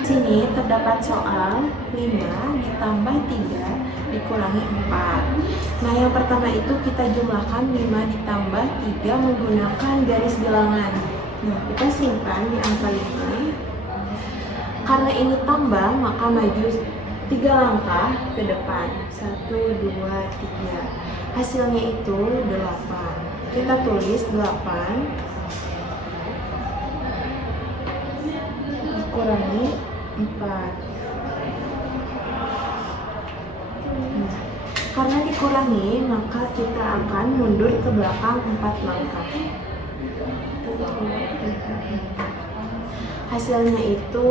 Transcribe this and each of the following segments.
Di sini terdapat soal 5 ditambah 3 dikurangi 4. Nah, yang pertama itu kita jumlahkan 5 ditambah 3 menggunakan garis bilangan. Nah, kita simpan di angka 5. Karena ini tambah, maka maju 3 langkah ke depan. 1, 2, 3. Hasilnya itu 8. Kita tulis 8 dikurangi 4. Nah, karena dikurangi, maka kita akan mundur ke belakang 4 langkah. Hasilnya itu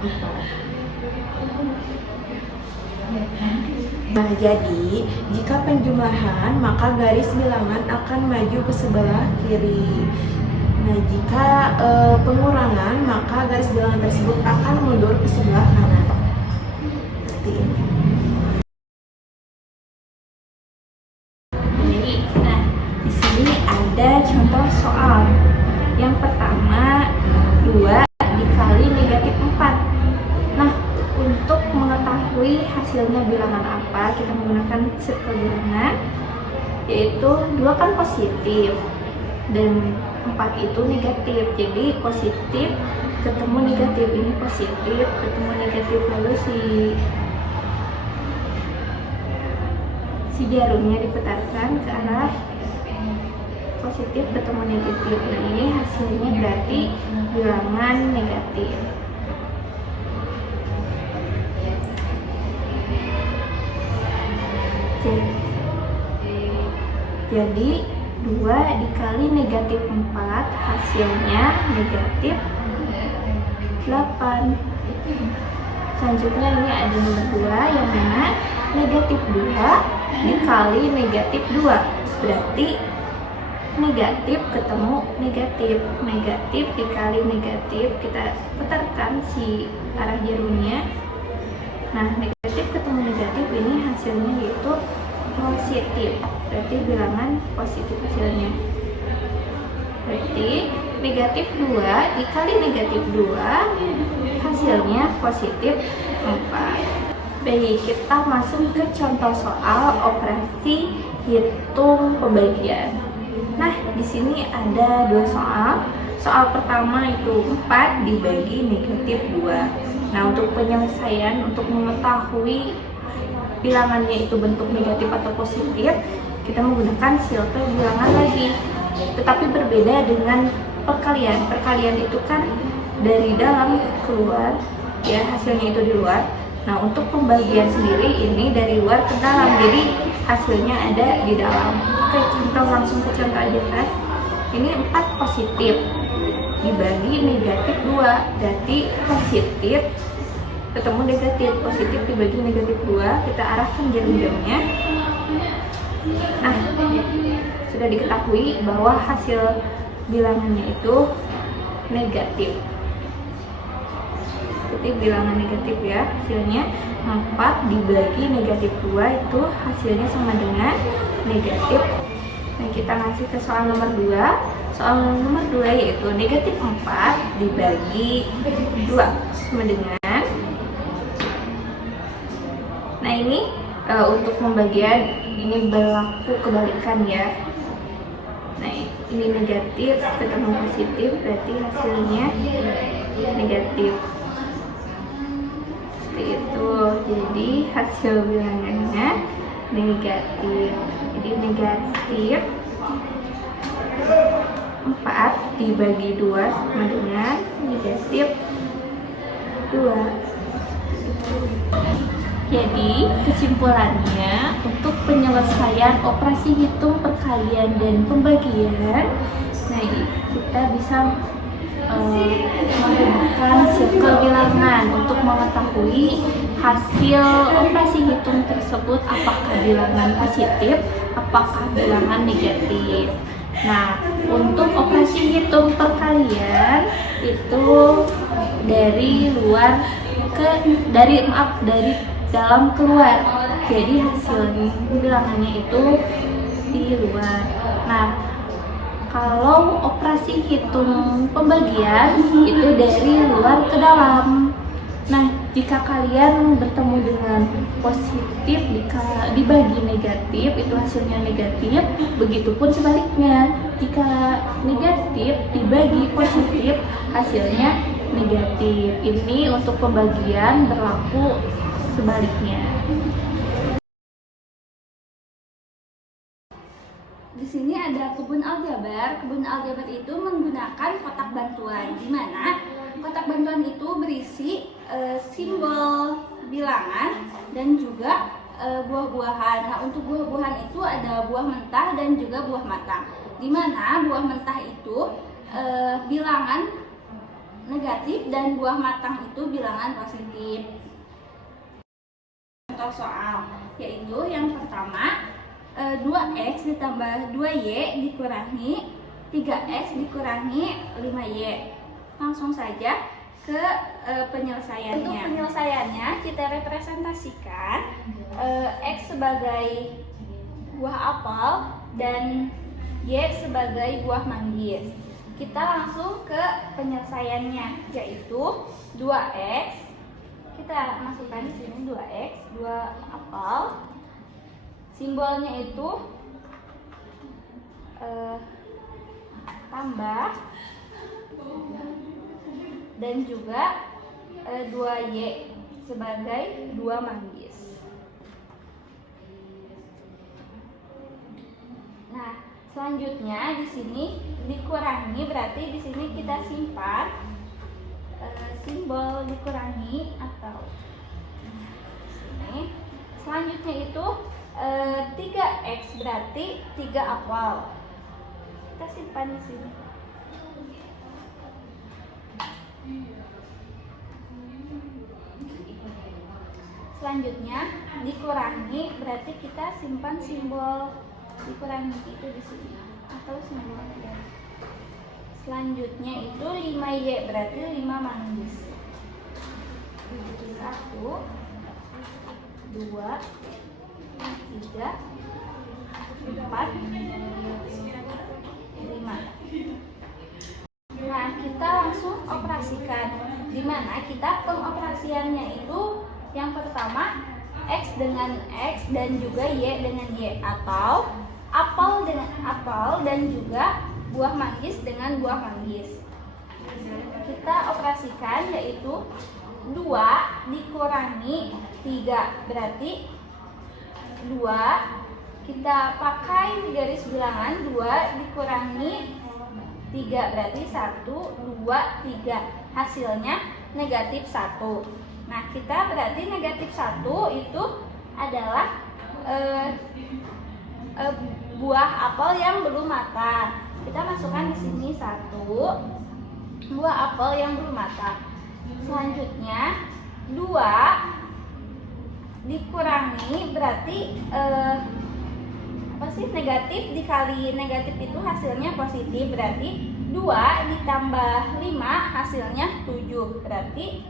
4. Nah, jadi jika penjumlahan, maka garis bilangan akan maju ke sebelah kiri. Nah, jika pengurangan, maka garis bilangan tersebut akan mundur ke sebelah kanan. Seperti ini. Nah, di sini ada contoh soal. Yang pertama, 2 dikali negatif 4. Nah, untuk mengetahui hasilnya bilangan apa, kita menggunakan sirkel bilangan, yaitu 2 kan positif dan 4 itu negatif. Jadi positif ketemu negatif, ini positif ketemu negatif, lalu si jarumnya diputarkan ke arah positif ketemu negatif. Nah, ini hasilnya berarti bilangan negatif. Jadi 2 dikali negatif 4 hasilnya negatif 8. Selanjutnya ini ada nomor 2 yang mana negatif 2 dikali negatif 2. Berarti negatif ketemu negatif. Negatif dikali negatif, kita putarkan si arah jarumnya. Nah, negatif ketemu negatif ini hasilnya yaitu positif. Berarti bilangan positif hasilnya. Berarti negatif 2 dikali negatif 2 hasilnya positif 4. Baik, kita masuk ke contoh soal operasi hitung pembagian. Nah, di sini ada 2 soal. Soal pertama itu 4 dibagi negatif 2. Nah, untuk penyelesaian, untuk mengetahui bilangannya itu bentuk negatif atau positif, kita menggunakan sirkel bilangan lagi, tetapi berbeda dengan perkalian. Perkalian itu kan dari dalam keluar, ya, hasilnya itu di luar. Nah, untuk pembagian sendiri ini dari luar ke dalam, jadi hasilnya ada di dalam. Oke, contoh, langsung ke contoh aja kan. Ini 4 positif dibagi negatif 2, berarti positif ketemu negatif. Positif dibagi negatif 2, kita arahkan jarum-jarumnya. Nah, sudah diketahui bahwa hasil bilangannya itu negatif. Jadi bilangan negatif ya, hasilnya 4 dibagi negatif 2 itu hasilnya sama dengan negatif. Nah, kita ngasih ke soal nomor 2. Soal nomor 2 yaitu negatif 4 dibagi 2 sama dengan. Nah, ini untuk pembagian ini berlaku kebalikan ya. Nah, ini negatif ketemu positif, berarti hasilnya negatif. Seperti itu. Jadi hasil bilangannya negatif. Jadi negatif 4 dibagi 2 sama dengan negatif 2. Jadi kesimpulannya, untuk penyelesaian operasi hitung perkalian dan pembagian, nah kita bisa menggunakan sirkel bilangan untuk mengetahui hasil operasi hitung tersebut, apakah bilangan positif, apakah bilangan negatif. Nah, untuk operasi hitung perkalian itu dari dalam keluar. Jadi hasilnya bilangannya itu di luar. Nah, kalau operasi hitung pembagian itu dari luar ke dalam. Nah, jika kalian bertemu dengan positif dibagi negatif, itu hasilnya negatif. Begitupun sebaliknya, jika negatif dibagi positif, hasilnya negatif. Ini untuk pembagian berlaku sebaliknya. Di sini ada kebun aljabar. Kebun aljabar itu menggunakan kotak bantuan, di mana kotak bantuan itu berisi simbol bilangan dan juga buah-buahan. Nah, untuk buah-buahan itu ada buah mentah dan juga buah matang. Di mana buah mentah itu bilangan negatif dan buah matang itu bilangan positif. Contoh soal yaitu yang pertama 2x ditambah 2y dikurangi 3x dikurangi 5y. Langsung saja ke penyelesaiannya. Untuk penyelesaiannya kita representasikan x sebagai buah apel dan y sebagai buah manggis. Kita langsung ke penyelesaiannya, yaitu 2x. Kita masukkan di sini 2x, 2 apel. Simbolnya itu tambah dan juga 2y sebagai 2 manggis. Nah, selanjutnya di sini dikurangi, berarti di sini kita simpan simbol dikurangi atau sini. Selanjutnya itu 3x berarti 3 apel. Kita simpan di sini. Selanjutnya dikurangi berarti kita simpan simbol dikurangi itu di sini atau simbolnya. Selanjutnya itu 5y berarti 5 manggis. 1 2 3 4 5. Nah, kita langsung operasikan. Dimana kita pengoperasiannya itu yang pertama x dengan x dan juga y dengan y, atau apel dengan apel dan juga buah manggis dengan buah manggis. Kita operasikan yaitu 2 dikurangi 3 berarti 2, kita pakai garis bilangan 2 dikurangi 3 berarti 1, 2, 3. Hasilnya negatif 1. Nah, kita berarti negatif 1 itu adalah buah apel yang belum matang. Kita masukkan di sini 1 buah apel yang belum matang. Selanjutnya 2 dikurangi berarti negatif dikali negatif itu hasilnya positif, berarti 2 ditambah 5 hasilnya 7 berarti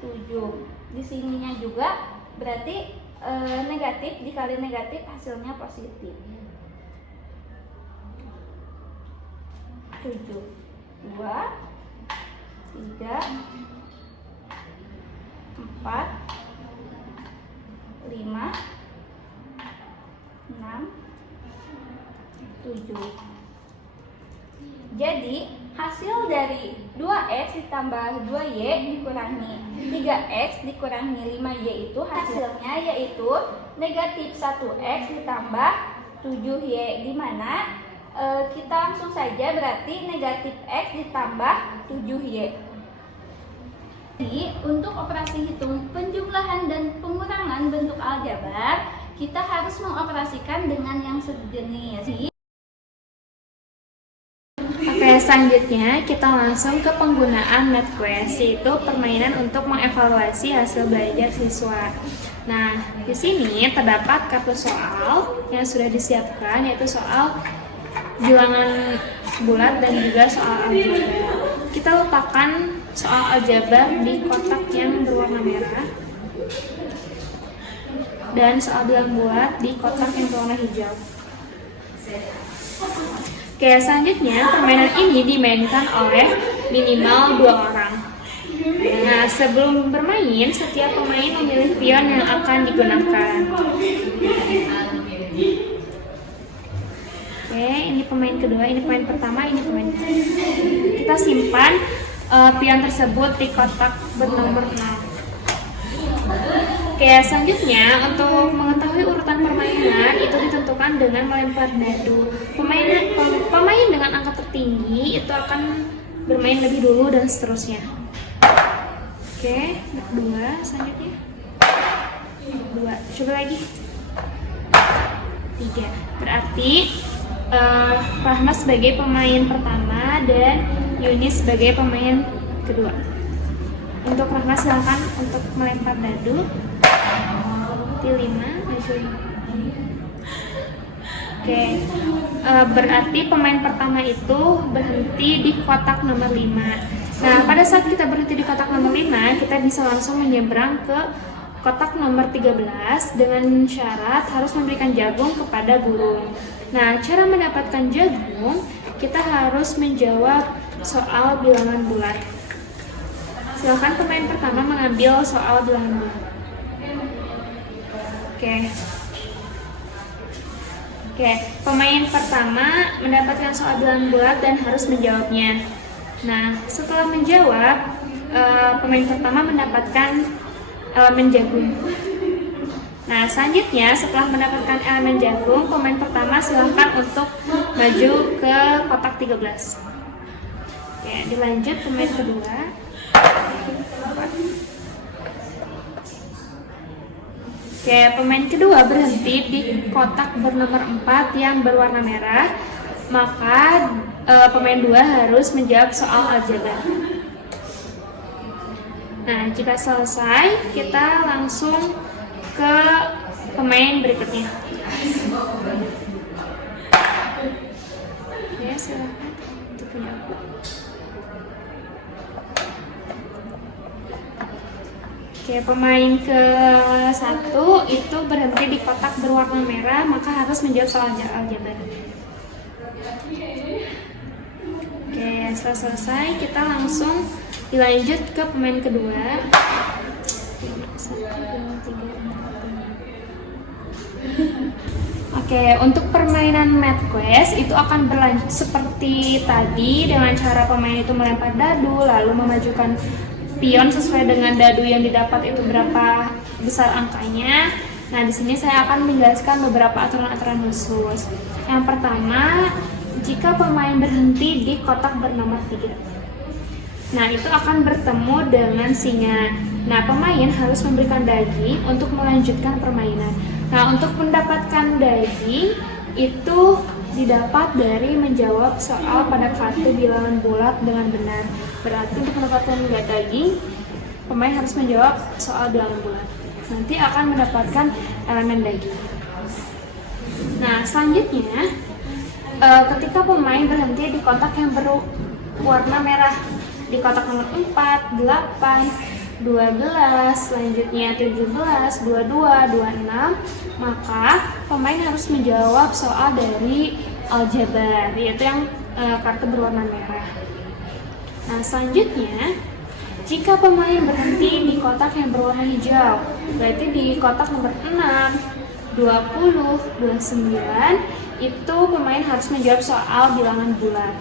7. Di sininya juga berarti negatif dikali negatif hasilnya positif. 7 2 3 4 5 6 7. Jadi hasil dari 2x ditambah 2y dikurangi 3x dikurangi 5y itu hasilnya yaitu negatif 1x ditambah 7y, dimana kita langsung saja berarti negatif x ditambah 7y. Jadi untuk operasi hitung penjumlahan dan pengurangan bentuk aljabar, kita harus mengoperasikan dengan yang sejenis. Oke, selanjutnya kita langsung ke penggunaan math quiz, yaitu permainan untuk mengevaluasi hasil belajar siswa. Nah, di sini terdapat kartu soal yang sudah disiapkan, yaitu soal bilangan bulat dan juga soal aljabar. Kita letakkan soal aljabar di kotak yang berwarna merah dan soal bilangan bulat di kotak yang berwarna hijau. Oke, selanjutnya permainan ini dimainkan oleh minimal 2 orang. Nah, sebelum bermain, setiap pemain memilih pion yang akan digunakan. Oke, ini pemain kedua, ini pemain pertama, ini pemain kedua. Kita simpan pion tersebut di kotak bernomor 6. Oke, selanjutnya untuk mengetahui urutan permainan itu ditentukan dengan melempar dadu. Pemain dengan angka tertinggi itu akan bermain lebih dulu dan seterusnya. Oke, dua selanjutnya. Dua, coba lagi. 3. Berarti Rahma sebagai pemain pertama dan Yunis sebagai pemain kedua. Untuk Rahma silakan untuk melempar dadu. Til 5, maju. Oke, berarti pemain pertama itu berhenti di kotak nomor 5. Nah, pada saat kita berhenti di kotak nomor 5, kita bisa langsung menyeberang ke kotak nomor 13 dengan syarat harus memberikan jagung kepada burung. Nah, cara mendapatkan jagung, kita harus menjawab soal bilangan bulat. Silakan pemain pertama mengambil soal bilangan bulat. Oke, pemain pertama mendapatkan soal bilangan bulat dan harus menjawabnya. Nah, setelah menjawab, pemain pertama mendapatkan elemen jagung. Nah, selanjutnya setelah mendapatkan elemen jagung, pemain pertama silahkan untuk maju ke kotak 13. Oke, dilanjut pemain kedua. Oke, pemain kedua berhenti di kotak bernomor 4 yang berwarna merah. Maka pemain 2 harus menjawab soal aljabar. Nah, jika selesai, kita langsung ke pemain berikutnya. Oke, silakan untuk menjawab. Oke, pemain ke-1 itu berhenti di kotak berwarna merah, maka harus menjawab soal aljabar. Oke, setelah selesai, kita langsung dilanjut ke pemain kedua. 1, 2, 3, 4. Oke, untuk permainan Math Quest itu akan berlanjut seperti tadi dengan cara pemain itu melempar dadu, lalu memajukan pion sesuai dengan dadu yang didapat itu berapa besar angkanya. Nah, di sini saya akan menjelaskan beberapa aturan-aturan khusus. Yang pertama, jika pemain berhenti di kotak bernomor 3. Nah, itu akan bertemu dengan singa. Nah, pemain harus memberikan daging untuk melanjutkan permainan. Nah, untuk mendapatkan daging itu didapat dari menjawab soal pada kartu bilangan bulat dengan benar. Berarti untuk mendapatkan daging, pemain harus menjawab soal bilangan bulat. Nanti akan mendapatkan elemen daging. Nah, selanjutnya, ketika pemain berhenti di kotak yang berwarna merah, di kotak nomor 4, 8, 12, selanjutnya 17, 22, 26, maka pemain harus menjawab soal dari aljabar, yaitu yang kartu berwarna merah. Nah, selanjutnya, jika pemain berhenti di kotak yang berwarna hijau, berarti di kotak nomor 6, 20, 29, itu pemain harus menjawab soal bilangan bulat.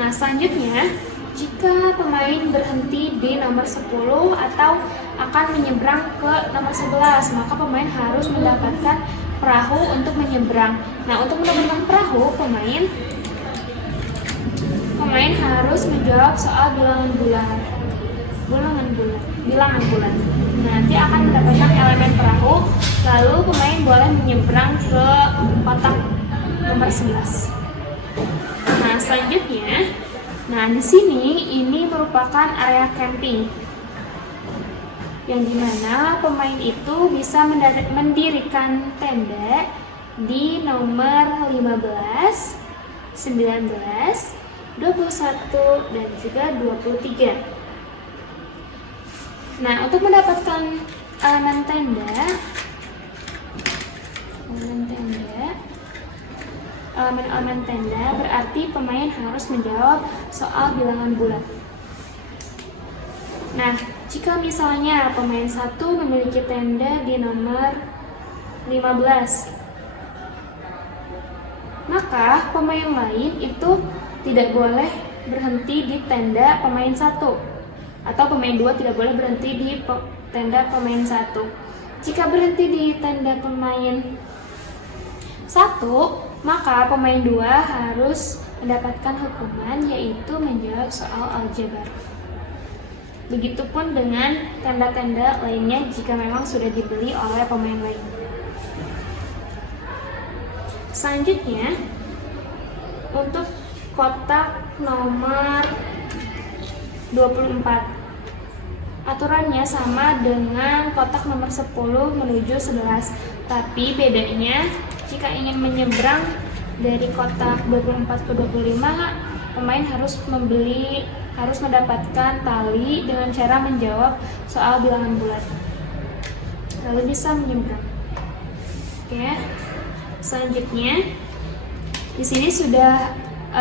Nah, selanjutnya, jika pemain berhenti di nomor 10 atau akan menyeberang ke nomor 11, maka pemain harus mendapatkan perahu untuk menyeberang. Nah, untuk mendapatkan perahu, pemain harus menjawab soal bilangan bulat. Nanti akan mendapatkan elemen perahu, lalu pemain boleh menyeberang ke kotak nomor 11. Nah, selanjutnya, di sini ini merupakan area camping, yang dimana pemain itu bisa mendirikan tenda di nomor 15, 19, 21, dan juga 23. Nah, untuk mendapatkan elemen tenda berarti pemain harus menjawab soal bilangan bulat. Nah, jika misalnya pemain 1 memiliki tenda di nomor 15, maka pemain lain itu tidak boleh berhenti di tenda pemain 1, atau pemain 2 tidak boleh berhenti di tenda pemain 1. Jika berhenti di tenda pemain 1, maka pemain 2 harus mendapatkan hukuman, yaitu menjawab soal aljabar. Begitupun dengan tenda-tenda lainnya jika memang sudah dibeli oleh pemain lain. Selanjutnya, untuk kotak nomor 24. Aturannya sama dengan kotak nomor 10 menuju 11, tapi bedanya jika ingin menyeberang dari kotak 24 ke 25, pemain harus mendapatkan tali dengan cara menjawab soal bilangan bulat, lalu bisa menyeberang. Oke. Selanjutnya, di sini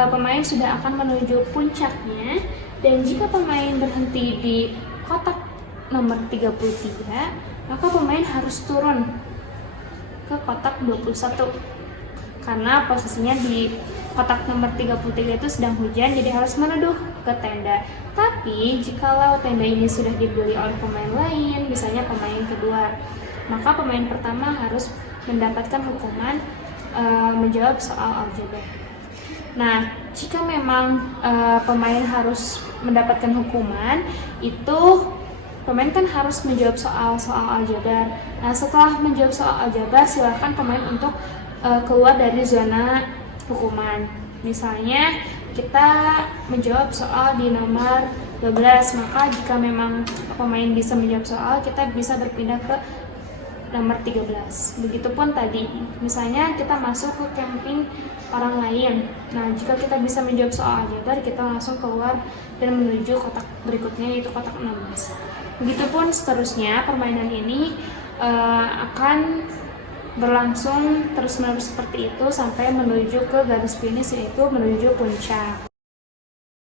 pemain sudah akan menuju puncaknya, dan jika pemain berhenti di kotak nomor 33, maka pemain harus turun ke kotak 21 karena posisinya di kotak nomor 33 itu sedang hujan, jadi harus menuduh ke tenda. Tapi jikalau tenda ini sudah dibeli oleh pemain lain, misalnya pemain kedua, maka pemain pertama harus mendapatkan hukuman menjawab soal aljabar. Nah, jika memang pemain harus mendapatkan hukuman, itu pemain kan harus menjawab soal aljabar. Nah, setelah menjawab soal aljabar, silakan pemain untuk keluar dari zona hukuman. Misalnya kita menjawab soal di nomor 12, maka jika memang pemain bisa menjawab soal, kita bisa berpindah ke nomor 13. Begitupun tadi, misalnya kita masuk ke camping orang lain. Nah, jika kita bisa menjawab soal aljabar, kita langsung keluar dan menuju kotak berikutnya, yaitu kotak 16. Begitupun seterusnya, permainan ini akan berlangsung terus-menerus seperti itu sampai menuju ke garis finish, yaitu menuju puncak.